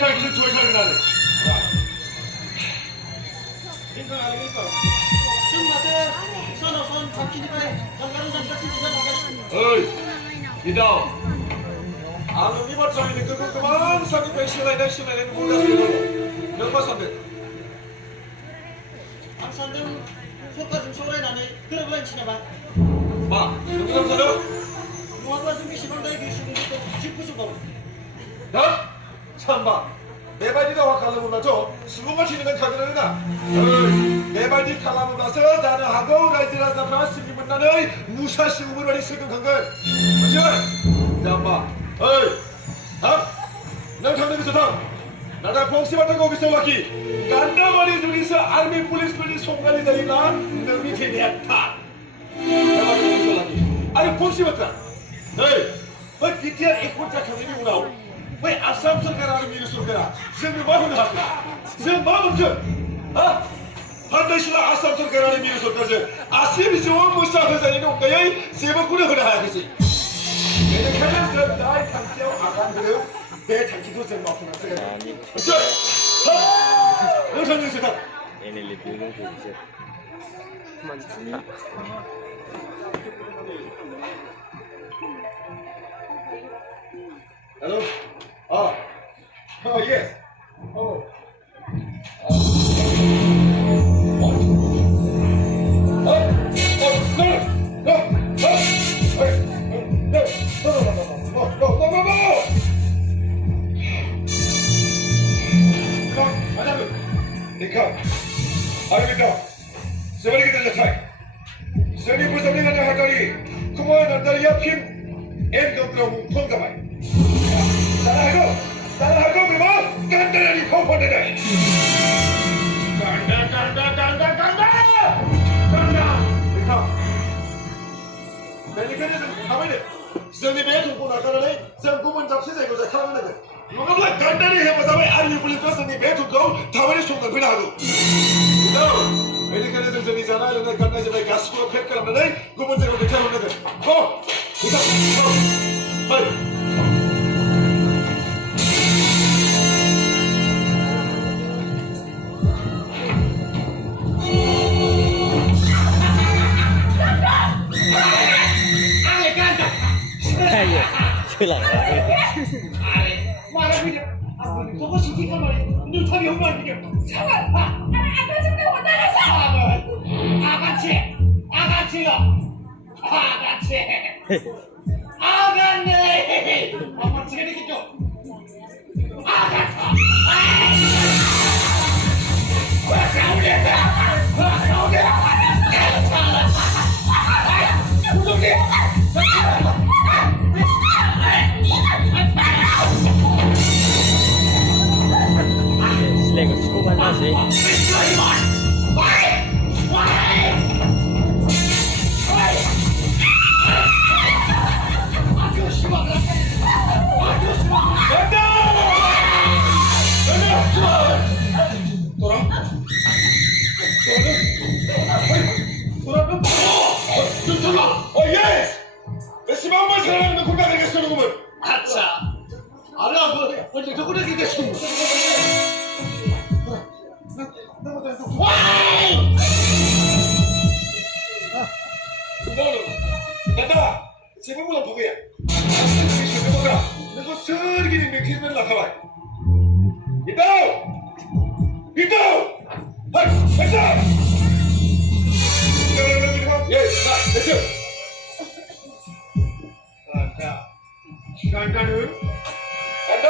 잘 기준 조회사를 나네. 인사하니까 좀 나한테 선어선 박히니까 장가는 장가 진짜 나갔어. 어이, 이다오. 아는 이번 장인은 그만 상이 배신하이나 신하이는 몰랐어요. 너가 선대. 안 산등 속가 좀 소라이 나네. 그래 왜 치냐 봐. 마, 누구 감사죠? 뭐가 좀 미시방다에 계시는 것도 짚고 좀 가고. 나? 참봐. 내 발디가 확 갈라문나죠? 수고가 치는 건 가드러나. 내 발디 갈라문나서 나는 하고 라이드라서 파스기 문나는 무사시 우물원이 슬금한 걸. 맞지? 참봐. 어이, 넌 강남이 좋다. 나가 봉시받던 거기서 왔기. 간다머리 둘이서 알미 폴리스들이 송간이 되니까 놈이 되냐다. 나가 거기서 왔기. 아니 봉시받다. 어이, 너 BTR 입고자 경험이 오나오? 왜 아삼선 가라는 미를 쏠거라? 지금 마음을 하까? 지금 마음을 좀, 반드시 아삼선 가라는 미를 쏠거지. 아심이 좋은 무사회장이 온거야. 세번꾸려 그래야겠지. 내가 그냥 저 나의 장기하고 아간 그래요. 내 장기도 좀 먹고 났어요. 그렇죠? 너 전혀 좋다. Ini lebih mungkin bisa. Mantap. Hello? Yes. Oh. 알겠다. 세월이 기다렸다. 세월이 불쌍히 가는 하다리 그만 난다리 앞인 엠동그라고 통감하이. 따라하고 그러면 간단하니 펑펑대네. 간다. 멜리카는 가만히 세월이 매 두고 나가라네. 전 구분 잡시자 이거 잘 하는 데. 누가 뭐 간단히 해보자 왜 알리 불리 떠서 네 매 두고 다만이 손을 그나고. 멜리카는 선생이잖아. 이런 간단히 가스고 팩가는데 구분 제거 그렇게 하는 데. 이거 빨리. Hilang. 말아 그냥 저거 시키가 말이야. 너 저리 엄마 그냥 상관 봐. 아까 전에 혼나서 아가네 아가치가 되겠죠. 아가차 Lego cukup banyak sih. 제목보다 보게야. 내가 서기니 맥히면 나가봐. 이따! 하이, 됐다! 예, 됐죠? 자, 간다는? 간다!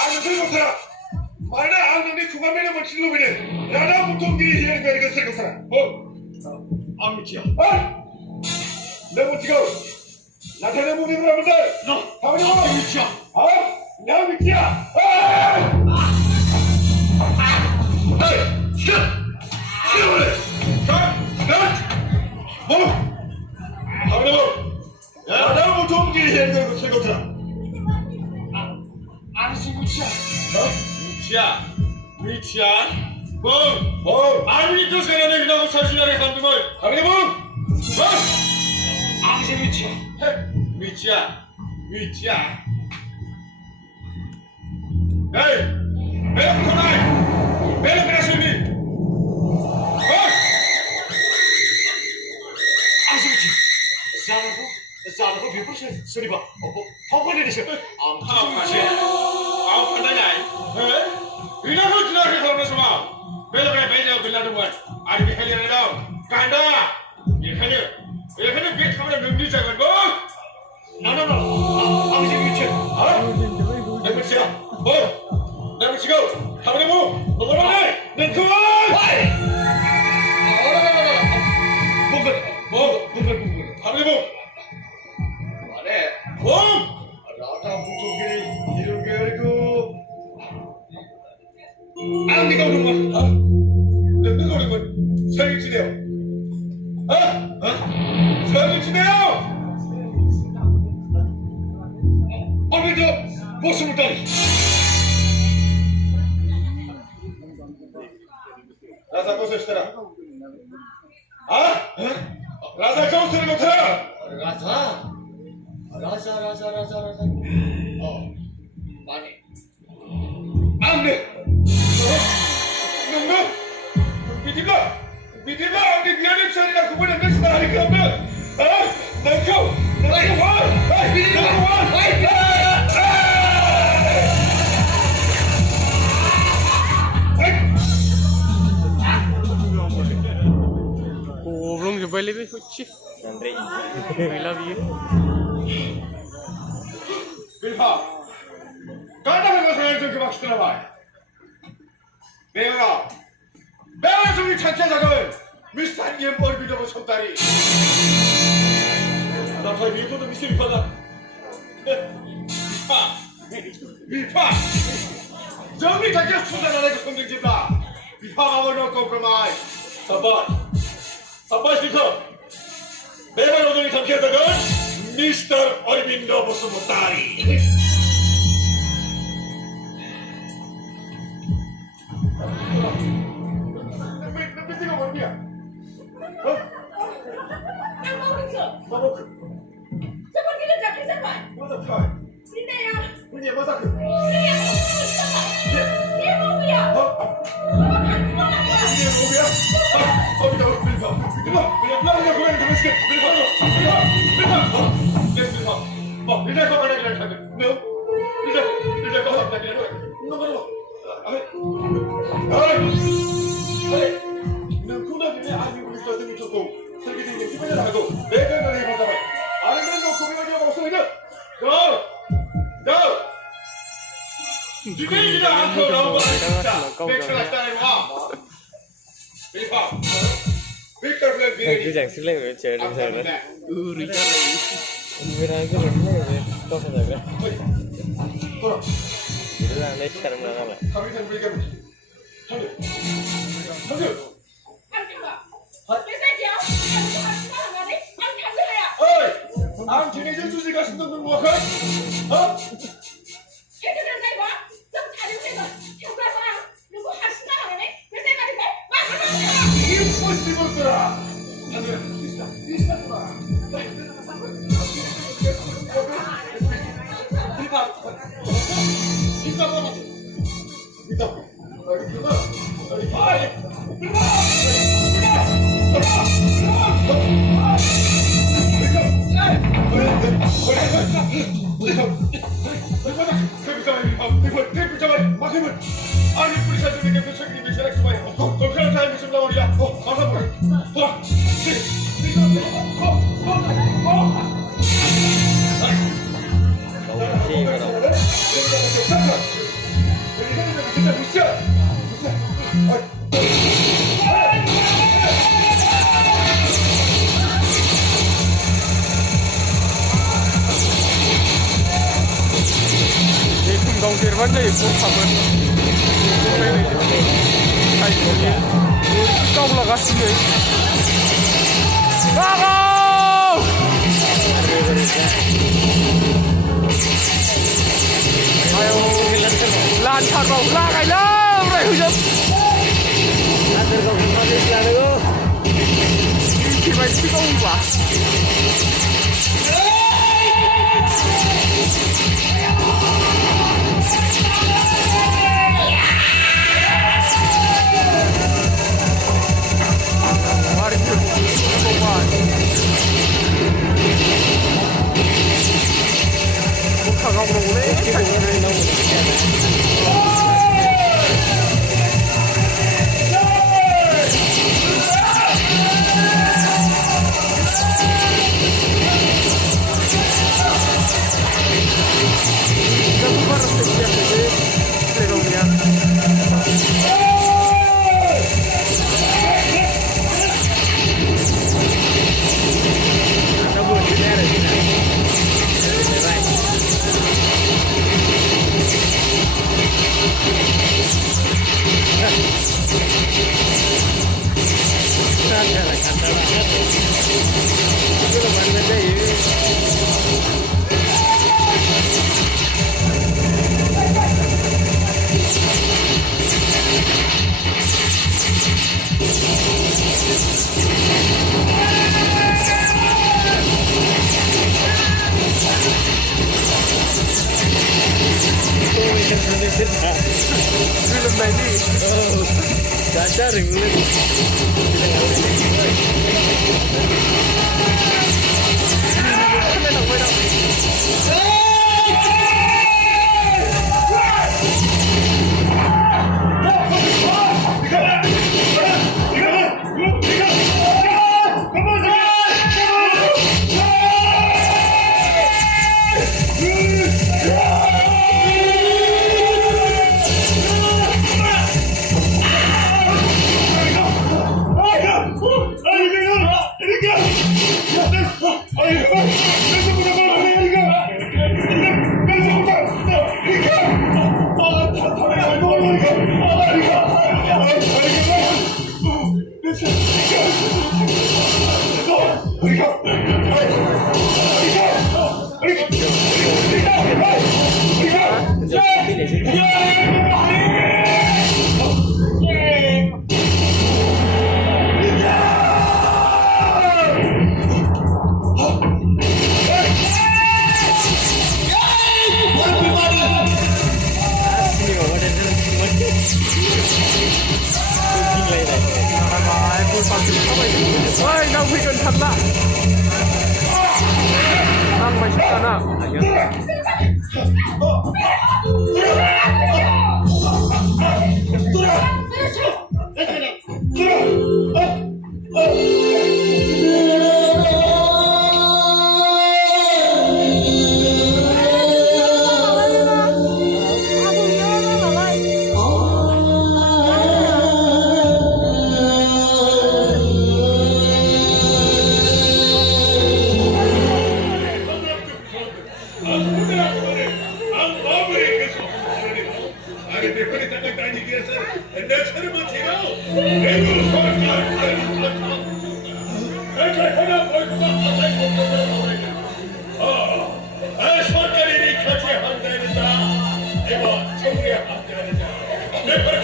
아는 못해라! 말나 아는데 중간면에 멋진 놈이네. 나나 보통끼리 해야 되는 거 생각하라. 안 미치야. 내 못지가 나타내 무기를 하면 돼. 너, 가만히 미치야. 나 미치야. 헤이, 시켜버려. 가만히 야, 나 보통끼리 해야 되는 거 생각하라. 아저씨 무치야. 미치야. 아무리 세상에 그냥 사실하게 감동을 가만히 아저씨 무치야. 미치야. Hei, belok ke sana. Belok ke sini. Hei. 아저씨, 자라고 비불 소리 봐. 펑펑 내리셔. Kau kasih. Kau pandai. Hei. Ini aku tidak kita semua. Belok ke bila tuan. Ada biaya ni dah. Kanda. Ini biar kamu nanti jangan bos. No. 아버지 미쳐. 내 미치야. 내 미치고. 가버려 뭐. 너무나 내 그만. 붕글. 가버려 뭐. 말해. 뭐? 라타 부족이 이렇게 하고. 네가 오는 거야. 내가 오는 건 설치돼요. 설치돼요. 얼른 저 보스물 따리. 라사 cosa estará? 라사 cosa se encontrará? 라자. 많이. 안 돼. 너무 믿지마. 우리 미안해 소리나 그분은 몇 하니까 없는. 내가 와. Belum jumpa lebih kucing. Andre. I love you. 빌파. 까다로운 것을 좀 그만시더라 봐. 내가 우리 차차작은 미스탄 예뻐를 믿어본 손다리. 남사의 미소도 미스 빌파다. 빌파. 정리 자기가 수단하라고 성경집다. 빌파가 원하는 컴프로마이즈. 3번 실컷. 내가 오늘 장기하작은 미스터 어리빈도 무슨 못다리. Nanti kau dia. Yang mau besok. Mabuk. Cepat kita cari cepat. Masak kau. Sini ya. Punya masak. Sini yang mau besok. Dia mau ya. Ini mau dia. Kau tidak boleh kau. Bila kau yang terus ke. Bila. Yes, bila. Mau, bila kau mana kita cakap. No. Bila kau apa dia? No. Hey. 누구나 그냥 아니고 있어서 미쳤고 설계된 게 기분이 나고 내가 너를 해본다면 아니면 너 고민하기 없으니까 No! 니네들이 않고 나온 거 진짜 백설 하시다는 거 빌파 빌카를 Cứ 비례니 chẳng sức lên với chơi được rồi đấy. Richard lagi. Người ta cứ đứng này về có phải là 돌아 itu là lấy chân nó lại. 가비산 불가비 한두 Ăn cái gì? Cái gì kéo? Ăn cái gì mà đấy? Ăn cái gì à? 어이! 암진의 전투지 가신 놈들 뭐하까? Cái gì đây quá? Trong thả đến đây rồi. Theo qua sao? Đừng có hạt sinh nào này. Cái gì mà đi đấy? Mà nó không được. 임포시블더라! 한두 비슷하구나 빌파 뭐라고? 빌파 어디 그거? 어디 파이! 빌파! 아니 뿌리 사주는 게 표창이 미션 엑스마이 돌카는 타임이 좀 나오리야 가서 보래 돌아 Không chi mà đâu. देखूं गाँव के रवाना ये बहुत खबर. Hai konya. Kau lagi sih. Wow! Ayo, lancar kau, lagai lah, udah hujung. Lancar kau kemana sih lalu? Gimana sih kau ubah? Itu lebaran aja ya. Film lagi. Dasar ini. Ôi, đâu phi cẩn thận ạ. Đang mày chắc chắn ạ.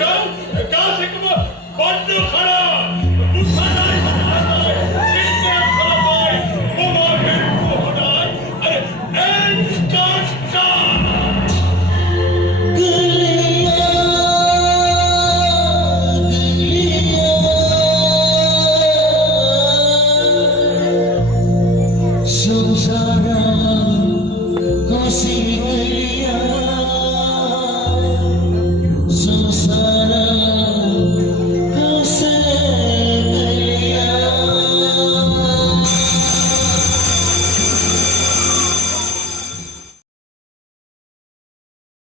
Kau, kau cakap, bantu kau.